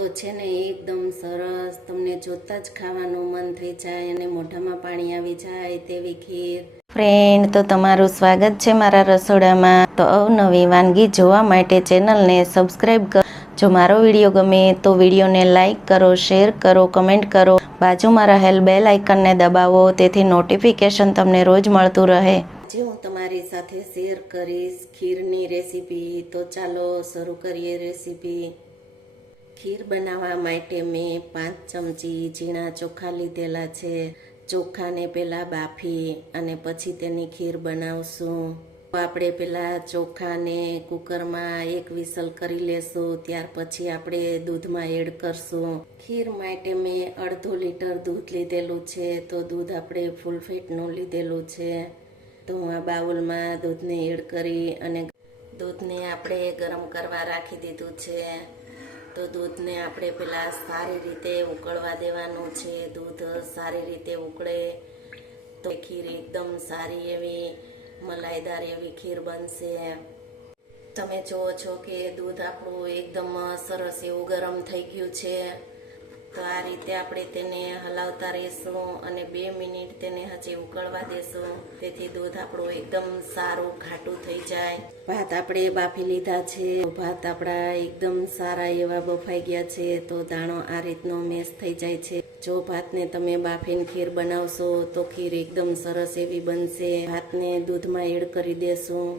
તો છે ને એકદમ સરસ, તમને જોતાં જ ખાવાનું મન થઈ જાય અને મોઢામાં પાણી આવી જાય તેવી ખીર. ફ્રેન્ડ, તો તમારું સ્વાગત છે મારા રસોડામાં. તો અવનવી વાનગી જોવા માટે ચેનલને સબસ્ક્રાઈબ કરો. જો મારો વિડીયો ગમે તો વિડીયોને લાઈક કરો, શેર કરો, કમેન્ટ કરો. બાજુમાં રહેલ બેલ આઇકનને દબાવો, તેથી નોટિફિકેશન તમને રોજ મળતું રહે. આજે હું તમારી સાથે શેર કરીશ ખીરની રેસીપી. તો ચાલો શરૂ કરીએ રેસીપી. ખીર બનાવવા માટે મેં 5 ચમચી ઝીણા ચોખા લીધેલા છે. ચોખાને પહેલાં બાફી અને પછી તેની ખીર બનાવશું. આપણે પહેલાં ચોખાને કુકરમાં 1 વિસલ કરી લેશું, ત્યાર પછી આપણે દૂધમાં એડ કરશું. ખીર માટે મેં 1/2 લીટર દૂધ લીધેલું છે. તો દૂધ આપણે ફૂલ ફેટનું લીધેલું છે. તો હું આ બાઉલમાં દૂધને એડ કરી અને દૂધને આપણે ગરમ કરવા રાખી દીધું છે. તો દૂધને આપણે પહેલાં સારી રીતે ઉકળવા દેવાનું છે. દૂધ સારી રીતે ઉકળે તો ખીર એકદમ સારી એવી મલાઈદાર એવી ખીર બનશે. તમે જુઓ છો કે દૂધ આપણું એકદમ સરસ એવું ગરમ થઈ ગયું છે. તો આ રીતે આપણે તેને હલાવતા રહીશું અને 2 મિનિટ તેને હજી ઉકળવા દેશું, તેથી દૂધ આપણું એકદમ સારું ઘાટું થઈ જાય. ભાત આપણે બાફી લીધા છે. ભાત આપણા એકદમ સારા એવા બફાઈ ગયા છે. તો દાણો આ રીતનો મેશ થઈ જાય છે. જો ભાતને તમે બાફીને ખીર બનાવશો તો ખીર એકદમ સરસ એવી બનશે. ભાતને દૂધમાં એડ કરી દેશું.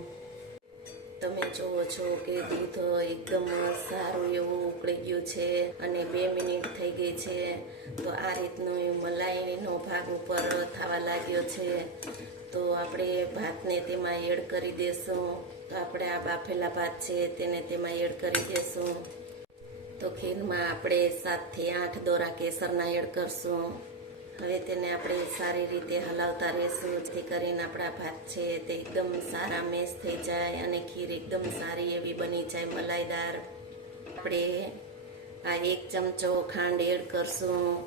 તમે જુઓ છો કે દૂધ એકદમ સારું એવું ઉકળી ગયું છે અને 2 મિનિટ થઈ ગઈ છે. તો આ રીતનો મલાઈનો ભાગ ઉપર થવા લાગ્યો છે. તો આપણે ભાતને તેમાં એડ કરી દેશું. તો આપણે આ બાફેલા ભાત છે તેને તેમાં એડ કરી દેશું. તો ખીરમાં આપણે 7 થી 8 દોરા કેસરના એડ કરશું. હવે તેને આપણે સારી રીતે હલાવતા રહીશું, જેથી કરીને આપણા ભાત છે તે એકદમ સારા મેશ થઈ જાય અને ખીર એકદમ સારી એવી બની જાય મલાઈદાર. આપણે આ 1 ચમચો ખાંડ એડ કરશું.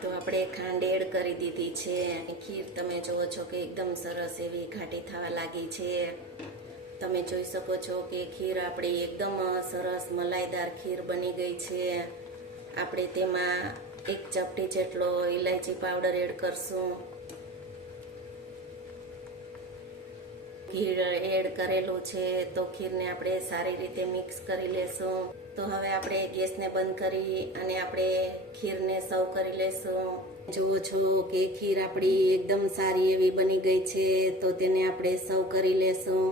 તો આપણે ખાંડ એડ કરી દીધી છે. ખીર તમે જુઓ છો કે એકદમ સરસ એવી ઘાટી થવા લાગી છે. તમે જોઈ શકો છો કે ખીર આપણી એકદમ સરસ મલાઈદાર ખીર બની ગઈ છે. આપણે તેમાં 1 ચપટી જેટલો ઇલાયચી પાવડર એડ કરશું. ખીર એડ કરેલું છે તો ખીરને આપણે સારી રીતે મિક્સ કરી લેશું. તો હવે આપણે ગેસને બંધ કરી અને આપણે ખીરને સર્વ કરી લેશું. જુઓ છો કે ખીર આપણી એકદમ સારી એવી બની ગઈ છે. તો તેને આપણે સર્વ કરી લેશું.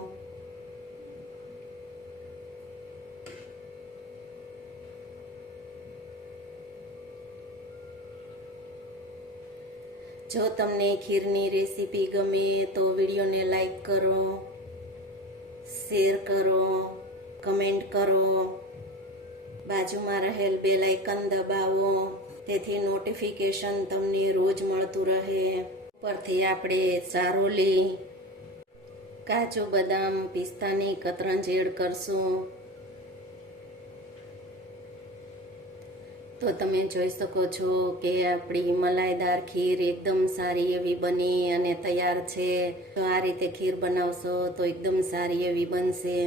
જો તમને ખીરની રેસીપી ગમે તો વિડીયોને લાઈક કરો, શેર કરો, કમેન્ટ કરો. બાજુમાં રહેલ બેલ આઇકન દબાવો, તેથી નોટિફિકેશન તમને રોજ મળતું રહે. ઉપરથી આપણે ચારોલી, કાજુ, બદામ, પિસ્તાની કતરંજ એડ કરશું. તો તમે જોઈ શકો છો કે આપણી મલાઈદાર ખીર એકદમ સારી એવી બની અને તૈયાર છે. તો આ રીતે ખીર બનાવશો તો એકદમ સારી એવી બનશે.